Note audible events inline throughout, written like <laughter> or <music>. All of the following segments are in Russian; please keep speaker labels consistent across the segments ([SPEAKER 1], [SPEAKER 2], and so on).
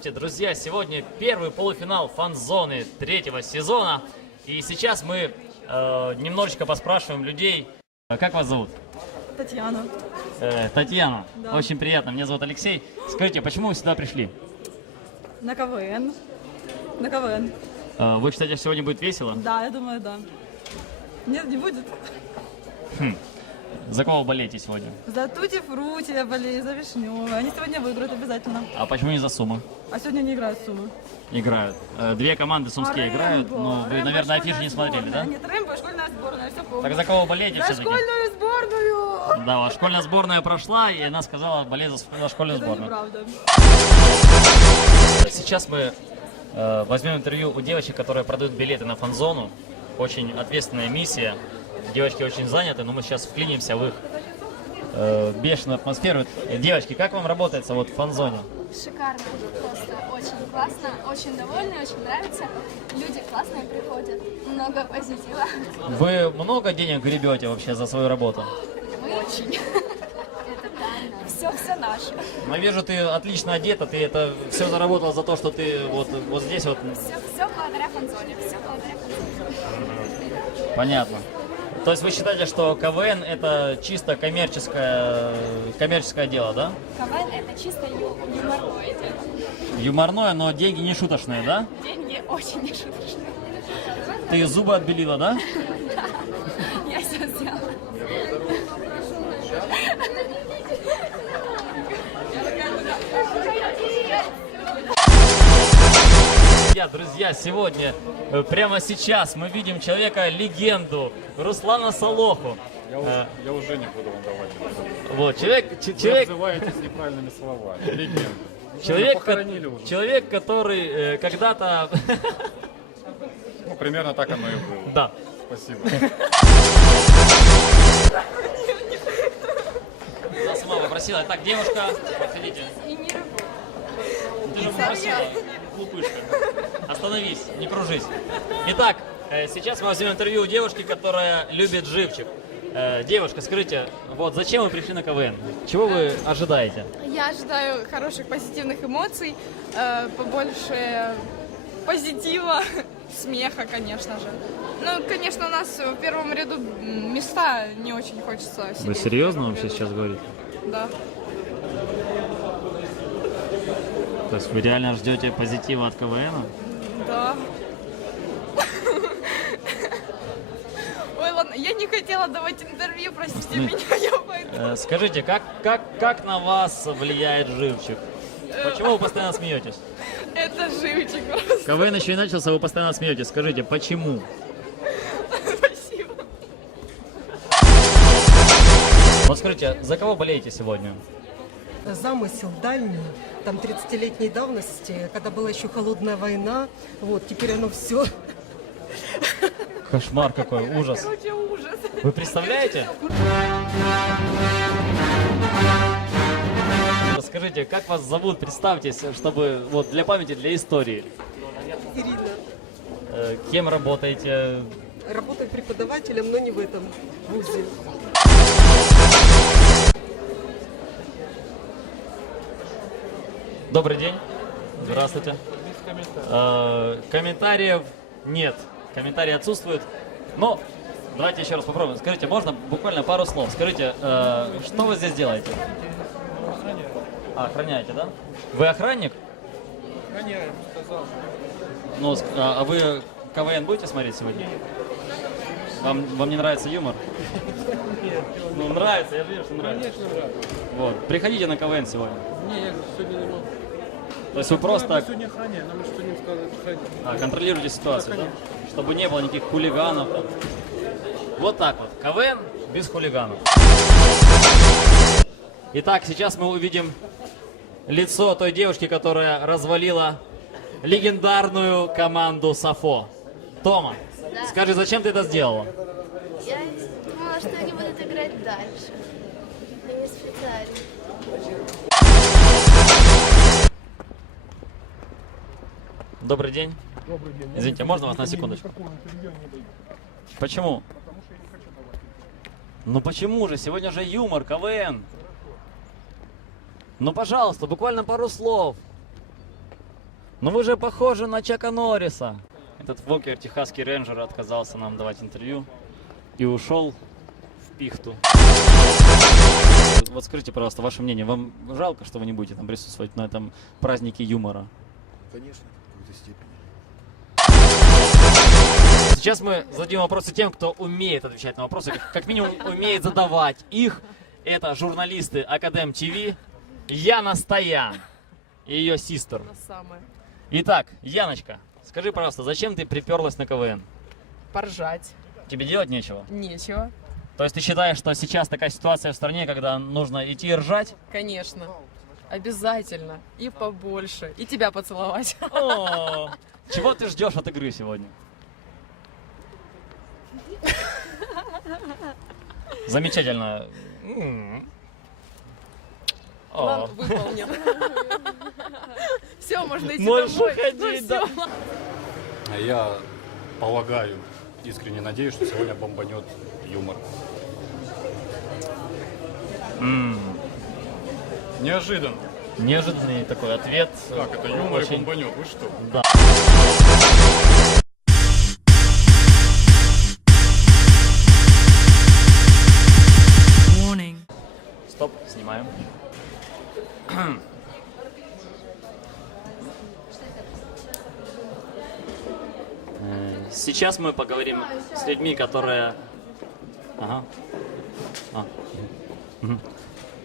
[SPEAKER 1] Здравствуйте, друзья! Сегодня первый полуфинал фан-зоны третьего сезона. И сейчас мы э, немножечко поспрашиваем людей. Э, Как вас зовут?
[SPEAKER 2] Татьяна.
[SPEAKER 1] Э, Татьяна.
[SPEAKER 2] Да.
[SPEAKER 1] Очень приятно. Меня зовут Алексей. Скажите, почему вы сюда пришли?
[SPEAKER 2] На КВН. На КВН.
[SPEAKER 1] Э, вы считаете, сегодня будет весело?
[SPEAKER 2] Да, я думаю, да. Нет, не будет.
[SPEAKER 1] За кого болеете сегодня?
[SPEAKER 2] За Тути Фрути я болею, за Вишневую. Они сегодня выиграют обязательно.
[SPEAKER 1] А почему не за Сумы?
[SPEAKER 2] А сегодня не играют суммы.
[SPEAKER 1] Играют. Э, Две команды сумские
[SPEAKER 2] А
[SPEAKER 1] играют,
[SPEAKER 2] Рэмбо?
[SPEAKER 1] но вы,
[SPEAKER 2] Рэмбо
[SPEAKER 1] наверное,
[SPEAKER 2] школьная
[SPEAKER 1] афиши не смотрели, да?
[SPEAKER 2] сборная. Нет, Рэмбо школьная сборная, все помню.
[SPEAKER 1] Так за кого болеете
[SPEAKER 2] За
[SPEAKER 1] все-таки?
[SPEAKER 2] школьную сборную!
[SPEAKER 1] Да, ваша школьная сборная прошла, и она сказала болеть за, за школьную
[SPEAKER 2] Это
[SPEAKER 1] сборную.
[SPEAKER 2] неправда.
[SPEAKER 1] Сейчас мы э, возьмем интервью у девочек, которые продают билеты на фан-зону. Очень ответственная миссия. Девочки очень заняты, но мы сейчас вклинимся в их э, бешеную атмосферу. Девочки, как вам работается вот в фан-зоне?
[SPEAKER 3] Шикарно, просто очень классно, очень довольны, очень нравится. Люди классные приходят, много позитива.
[SPEAKER 1] Вы много денег гребете вообще за свою работу?
[SPEAKER 3] Мы очень. Все, все наше.
[SPEAKER 1] Но вижу, ты отлично одета, ты это все заработал за то, что ты вот, вот здесь вот,
[SPEAKER 3] Все, все благодаря фанзоне. Все благодаря фанзоне.
[SPEAKER 1] понятно. То есть вы считаете, что КВН это чисто коммерческое, коммерческое дело, да?
[SPEAKER 3] КВН это чисто ю- юморное дело.
[SPEAKER 1] Юморное, но деньги не шуточные, да?
[SPEAKER 3] Деньги очень нешуточные.
[SPEAKER 1] Ты зубы отбелила, да? <laughs>
[SPEAKER 3] Я все сделала.
[SPEAKER 1] Я, друзья, сегодня, э, прямо сейчас мы видим человека-легенду Руслана Солоху.
[SPEAKER 4] Я уже, я уже не буду вам давать. это.
[SPEAKER 1] Вот, человек, ч-
[SPEAKER 4] Вы
[SPEAKER 1] человек,
[SPEAKER 4] обзываетесь неправильными словами. Легенда. <laughs>
[SPEAKER 1] Человек,
[SPEAKER 4] похоронили
[SPEAKER 1] ко-
[SPEAKER 4] уже.
[SPEAKER 1] человек, который э, когда-то,
[SPEAKER 4] Ну, примерно так оно и было. <laughs>
[SPEAKER 1] да,
[SPEAKER 4] Спасибо.
[SPEAKER 1] я сама попросила. Так, девушка, подходите. Ты же попросила, глупышка. Остановись, не кружись. Итак, э, сейчас мы возьмем интервью у девушки, которая любит живчик. Э, Девушка, скажите, вот зачем вы пришли на КВН? Чего вы ожидаете?
[SPEAKER 5] Я ожидаю хороших позитивных эмоций, э, побольше позитива, <laughs> смеха, конечно же. Ну, конечно, у нас в первом ряду места не очень хочется сидеть.
[SPEAKER 1] Вы серьезно вообще сейчас говорите?
[SPEAKER 5] Да.
[SPEAKER 1] То есть вы реально ждете позитива от КВН?
[SPEAKER 5] Да. Ой, ладно, я не хотела давать интервью, простите
[SPEAKER 1] Ну,
[SPEAKER 5] меня, я пойду.
[SPEAKER 1] Э, Скажите, как, как, как на вас влияет живчик? Почему вы постоянно смеетесь?
[SPEAKER 5] Это живчик просто.
[SPEAKER 1] КВН еще не начался, вы постоянно смеетесь. Скажите, почему?
[SPEAKER 5] Спасибо.
[SPEAKER 1] Вот скажите, за кого болеете сегодня?
[SPEAKER 6] Замысел дальний, там 30-летней давности, когда была еще холодная война, вот, теперь оно все
[SPEAKER 1] Кошмар какой, ужас.
[SPEAKER 5] Короче, ужас.
[SPEAKER 1] Вы представляете? Расскажите, как вас зовут? Представьтесь, чтобы вот для памяти, для истории.
[SPEAKER 6] Ирина.
[SPEAKER 1] Э, Кем работаете?
[SPEAKER 6] Работаю преподавателем, но не в этом вузе.
[SPEAKER 1] Добрый день. Здравствуйте. Э, Комментариев нет. Комментарии отсутствуют. Но давайте еще раз попробуем. Скажите, можно буквально пару слов? Скажите, э, что вы здесь делаете? А, охраняете, да? Вы охранник?
[SPEAKER 4] Охраняю, сказал.
[SPEAKER 1] Ну, а а вы КВН будете смотреть сегодня? Вам, вам не нравится юмор? Ну, нравится, я вижу, что нравится.
[SPEAKER 4] Конечно, нравится.
[SPEAKER 1] Вот. Приходите на КВН сегодня.
[SPEAKER 4] Не, я сегодня не могу.
[SPEAKER 1] То есть вы просто
[SPEAKER 4] сегодня охраняем, нам что не сказали
[SPEAKER 1] а, контролируете ситуацию, да? Чтобы не было никаких хулиганов. там. Вот так вот. КВН без хулиганов. Итак, сейчас мы увидим лицо той девушки, которая развалила легендарную команду Сафо. Тома, скажи, зачем ты это сделала?
[SPEAKER 3] Я думала, что они будут играть дальше. Я не специально.
[SPEAKER 1] Добрый день.
[SPEAKER 4] Добрый день.
[SPEAKER 1] Извините, можно вас на секундочку? Почему? Ну почему же? Сегодня же юмор, КВН. Ну, пожалуйста, буквально пару слов. Ну вы же похожи на Чака Норриса. Этот Вокер, техасский рейнджер, отказался нам давать интервью и ушел в пихту. Вот скажите, пожалуйста, ваше мнение. Вам жалко, что вы не будете там присутствовать на этом празднике юмора?
[SPEAKER 7] Конечно, в какой-то степени.
[SPEAKER 1] Сейчас мы зададим вопросы тем, кто умеет отвечать на вопросы, как, как минимум умеет задавать их. Это журналисты Академ ТВ, Яна Стоян и ее
[SPEAKER 5] самое.
[SPEAKER 1] Итак, Яночка, скажи, пожалуйста, зачем ты приперлась на КВН?
[SPEAKER 5] Поржать.
[SPEAKER 1] Тебе делать нечего?
[SPEAKER 5] Нечего.
[SPEAKER 1] То есть ты считаешь, что сейчас такая ситуация в стране, когда нужно идти и ржать?
[SPEAKER 5] Конечно. Обязательно. И побольше. И тебя поцеловать.
[SPEAKER 1] О, Чего ты ждешь от игры сегодня? Замечательно.
[SPEAKER 5] План выполнен. <laughs> Все, можно идти
[SPEAKER 1] Можешь
[SPEAKER 5] домой.
[SPEAKER 1] уходить,
[SPEAKER 5] Ну,
[SPEAKER 1] да.
[SPEAKER 5] всё.
[SPEAKER 8] А Я полагаю, искренне надеюсь, что сегодня бомбанет юмор. Неожиданно.
[SPEAKER 1] Неожиданный такой ответ.
[SPEAKER 8] Как это юмор и
[SPEAKER 1] Очень-
[SPEAKER 8] бомбанет? Вы что?
[SPEAKER 1] Да. Стоп, снимаем. Сейчас мы поговорим с людьми, которые... Ага. А.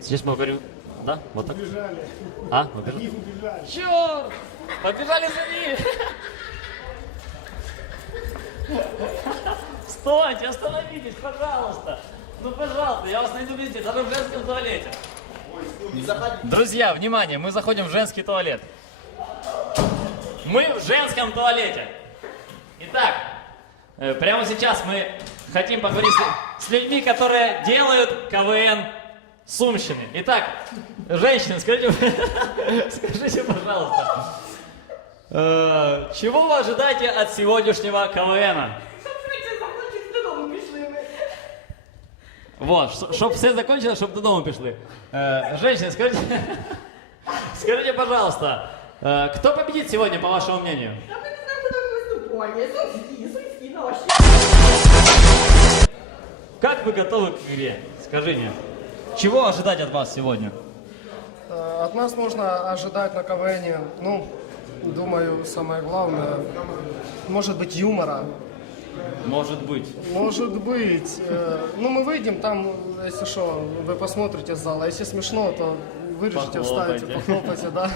[SPEAKER 1] Сейчас мы поговорим... Да? Вот так? А? Побежали? Черт! Побежали за ними! Стойте, остановитесь, пожалуйста! Ну, пожалуйста, я вас найду везде, даже в женском туалете. Друзья, внимание, мы заходим в женский туалет. Мы в женском туалете. Итак, прямо сейчас мы хотим поговорить с, с людьми, которые делают КВН Сумщины. Итак, женщины, скажите, <laughs> скажите, пожалуйста, э, чего вы ожидаете от сегодняшнего КВНа? Вот, чтобы все закончилось, чтобы додому пішли. Э, женщины, скажите, <laughs> скажите, пожалуйста, э, кто победит сегодня, по вашему мнению? Как вы готовы к игре? Скажите, чего ожидать от вас сегодня?
[SPEAKER 9] Э, От нас можно ожидать на КВН, ну, думаю, самое главное, может быть, юмора.
[SPEAKER 1] Может быть.
[SPEAKER 9] Может быть. э, Ну, мы выйдем, там, если что, вы посмотрите зал. А если смешно, то вырежете, вставите,
[SPEAKER 1] похлопайте,
[SPEAKER 9] да.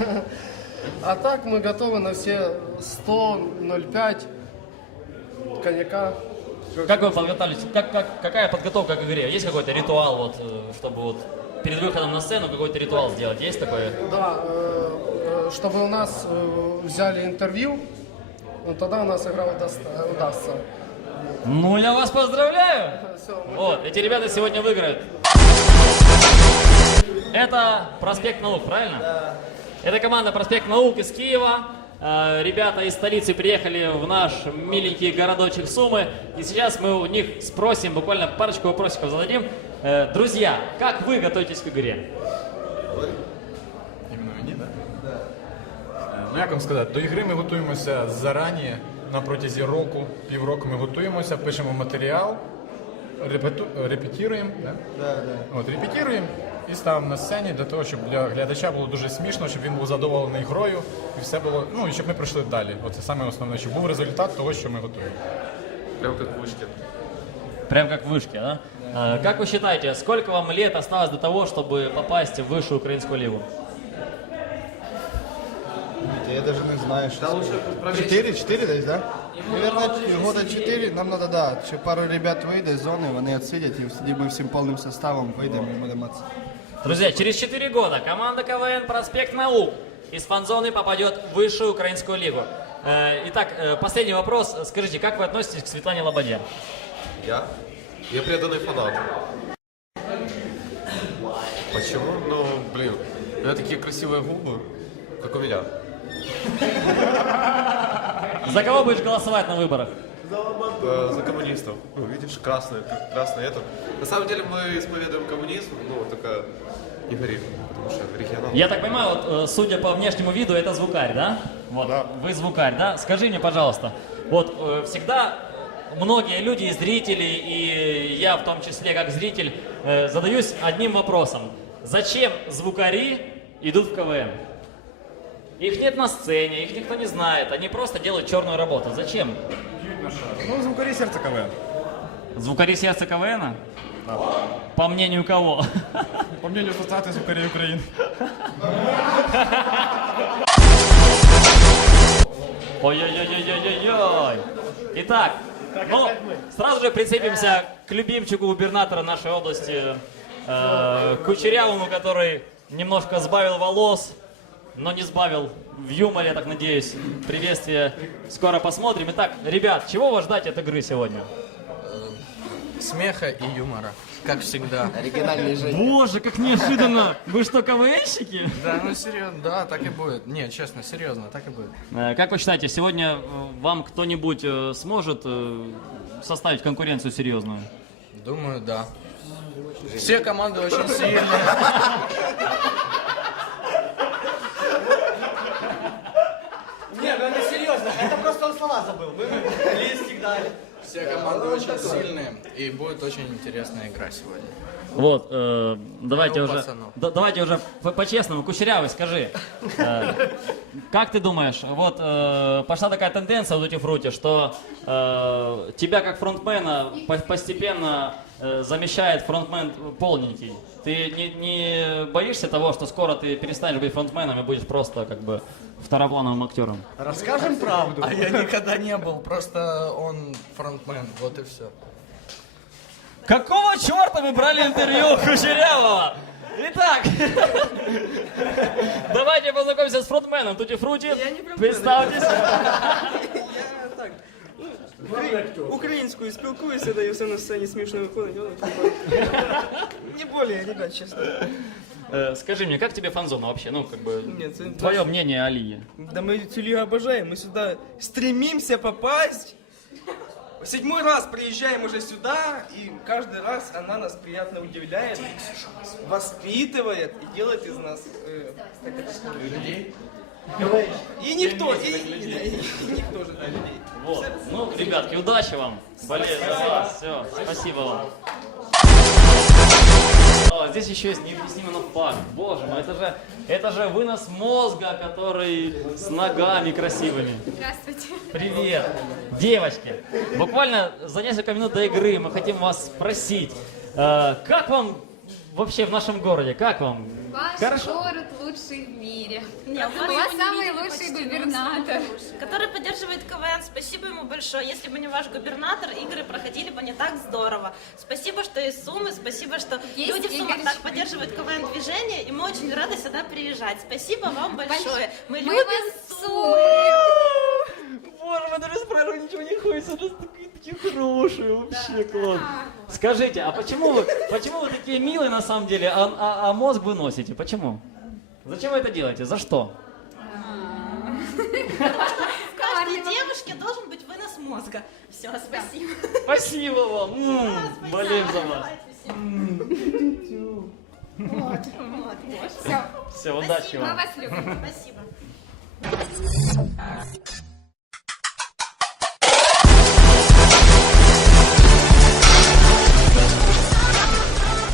[SPEAKER 9] А так мы готовы на все 100, 0,5 коньяка.
[SPEAKER 1] Как вы подготовились? Как, как, какая подготовка к игре? Есть какой-то ритуал, вот, э, чтобы вот перед выходом на сцену какой-то ритуал сделать? Есть такое?
[SPEAKER 9] Да, э, э, чтобы у нас э, взяли интервью, ну, тогда у нас игра удастся. удастся.
[SPEAKER 1] Ну, я вас поздравляю! <laughs> Вот, эти ребята сегодня выиграют. Это проспект наук, правильно? Да. Это команда проспект наук из Киева. Э, Ребята из столицы приехали в наш миленький городочек Сумы. И сейчас мы у них спросим, буквально парочку вопросиков зададим. Э, Друзья, как вы готовитесь к игре?
[SPEAKER 10] Іменно мені, так? Да? Е, Ну як вам сказати, до ігри ми готуємося зарані, на протязі року, півроку ми готуємося, пишемо матеріал, репету, репетіруємо, да?
[SPEAKER 7] Да, да.
[SPEAKER 10] От, репетіруємо і ставимо на сцені для того, щоб для глядача було дуже смішно, щоб він був задоволений грою і все було, ну і щоб ми пройшли далі. Оце саме основне, щоб був результат того, що ми готуємо.
[SPEAKER 7] Прям как в вышке.
[SPEAKER 1] Прям как в вышке, да? Э, Как вы считаете, сколько вам лет осталось до того, чтобы попасть в высшую украинскую лигу?
[SPEAKER 7] Я даже не знаю, что... Четыре, четыре десь, да? Наверное, года четыре. Нам надо, да, ще пару ребят вийде з зони, вони відсидять, і тоді ми всім повним составом вийдемо і будемо це.
[SPEAKER 1] Друзья, через 4 года команда КВН «Проспект наук» из фанзоны попадет в высшую украинскую лигу. Э, Итак, э, последний вопрос. Скажите, как вы относитесь к Светлане Лободе?
[SPEAKER 11] Я? Я преданный фанат. Почему? Ну, блин, у меня такие красивые губы, как у меня.
[SPEAKER 1] За кого будешь голосовать на выборах?
[SPEAKER 11] Э, За коммунистов. Ну, видишь, красный, как красный этот. На самом деле мы исповедуем коммунизм, ну, только не грех, потому что регионал.
[SPEAKER 1] Я так понимаю, вот, э, судя по внешнему виду, это звукарь, да? Вот, вы звукарь, да? Скажи мне, пожалуйста, вот э, всегда многие люди, и зрители, и я в том числе, как зритель, э, задаюсь одним вопросом. Зачем звукари идут в КВН? Их нет на сцене, их никто не знает, они просто делают черную работу. Зачем?
[SPEAKER 10] Ну, звукари сердца КВН.
[SPEAKER 1] Звукари сердца КВН? По мнению кого?
[SPEAKER 10] По мнению Ассоциации звукарей Украины.
[SPEAKER 1] Ой-ой-ой-ой-ой-ой. Итак, ну, сразу же прицепимся к любимчику губернатора нашей области, э, Кучерявому, который немножко сбавил волос, но не сбавил в юморе, я так надеюсь. Приветствие скоро посмотрим. Итак, ребят, чего вас ждать от игры сегодня?
[SPEAKER 12] Смеха и юмора, как всегда.
[SPEAKER 1] Боже, как неожиданно! Вы что, КВНщики?
[SPEAKER 12] Да, ну серьезно, да, так и будет. Не, честно, серьезно, так и будет.
[SPEAKER 1] Э, Как вы считаете, сегодня э, вам кто-нибудь э, сможет э, составить конкуренцию серьезную?
[SPEAKER 12] Думаю, да. Все команды очень сильные.
[SPEAKER 13] Нет, ну это серьезно. Это просто забыл. Мы листик дали.
[SPEAKER 12] Все команды очень сильные, и будет очень интересная игра сегодня.
[SPEAKER 1] Вот, э, давайте уже, да- давайте уже по- по-честному. Кучерявый, скажи, э, как ты думаешь, вот э, пошла такая тенденция в Дути Фруте, что э, тебя как фронтмена по- постепенно э, замещает фронтмен полненький. Ты не, не боишься того, что скоро ты перестанешь быть фронтменом и будешь просто как бы второплановым актером?
[SPEAKER 13] Расскажем правду.
[SPEAKER 12] А я никогда не был, просто он фронтмен, вот и все.
[SPEAKER 1] Какого черта вы брали интервью у Кучерявого? Итак, давайте познакомимся с фронтменом Тути Фрути. Представьтесь.
[SPEAKER 13] Я так. ну, Українською спілкуюся, даю все на сцені смішно виходить. але, типа, Не более, ребят, честно.
[SPEAKER 1] Э, Скажи мне, как тебе фанзона вообще? Ну, как бы,
[SPEAKER 13] Нет, это
[SPEAKER 1] твое мнение о Лиге.
[SPEAKER 13] Да мы эту лигу обожаем, мы сюда стремимся попасть. Седьмой раз приезжаем уже сюда, и каждый раз она нас приятно удивляет, воспитывает и делает из нас э, как это, людей. И никто, и, и- и никто же людей.
[SPEAKER 1] Вот. Ну, ребятки, удачи вам. Болезнь. Все, спасибо вам. О, здесь еще есть необъяснимый но факт. Боже мой, это же, это же вынос мозга, который с ногами красивыми.
[SPEAKER 3] Здравствуйте.
[SPEAKER 1] Привет! Девочки, буквально за несколько минут до игры мы хотим вас спросить, э, как вам вообще в нашем городе, как вам?
[SPEAKER 3] Ваш
[SPEAKER 1] Хорошо.
[SPEAKER 3] город лучший в мире.
[SPEAKER 2] Не,
[SPEAKER 3] у вас самый лучший губернатор.
[SPEAKER 2] который поддерживает КВН. Спасибо ему большое. Если бы не ваш губернатор, игры проходили бы не так здорово. Спасибо, что из Сумы, спасибо, что
[SPEAKER 3] Есть
[SPEAKER 2] люди в Сумах
[SPEAKER 3] Игорь
[SPEAKER 2] так поддерживают КВН-движение, и мы очень рады сюда приезжать. Спасибо вам большое. Мы,
[SPEAKER 3] Мы
[SPEAKER 2] любим
[SPEAKER 3] вас
[SPEAKER 2] Сумы.
[SPEAKER 1] Боже, мы даже спрашивать ничего не хочется, у нас такие, такие хорошие, вообще класс. Скажите, а почему вы, почему вы такие милые на самом деле, а, а- а мозг вы носите? Почему? Зачем вы это делаете? За что?
[SPEAKER 2] В каждой девушке должен быть вынос мозга. Все, спасибо.
[SPEAKER 1] Спасибо вам, болеем за вас.
[SPEAKER 3] Вот, вот. Все.
[SPEAKER 1] Все, удачи вам.
[SPEAKER 3] вас любим.
[SPEAKER 2] Спасибо.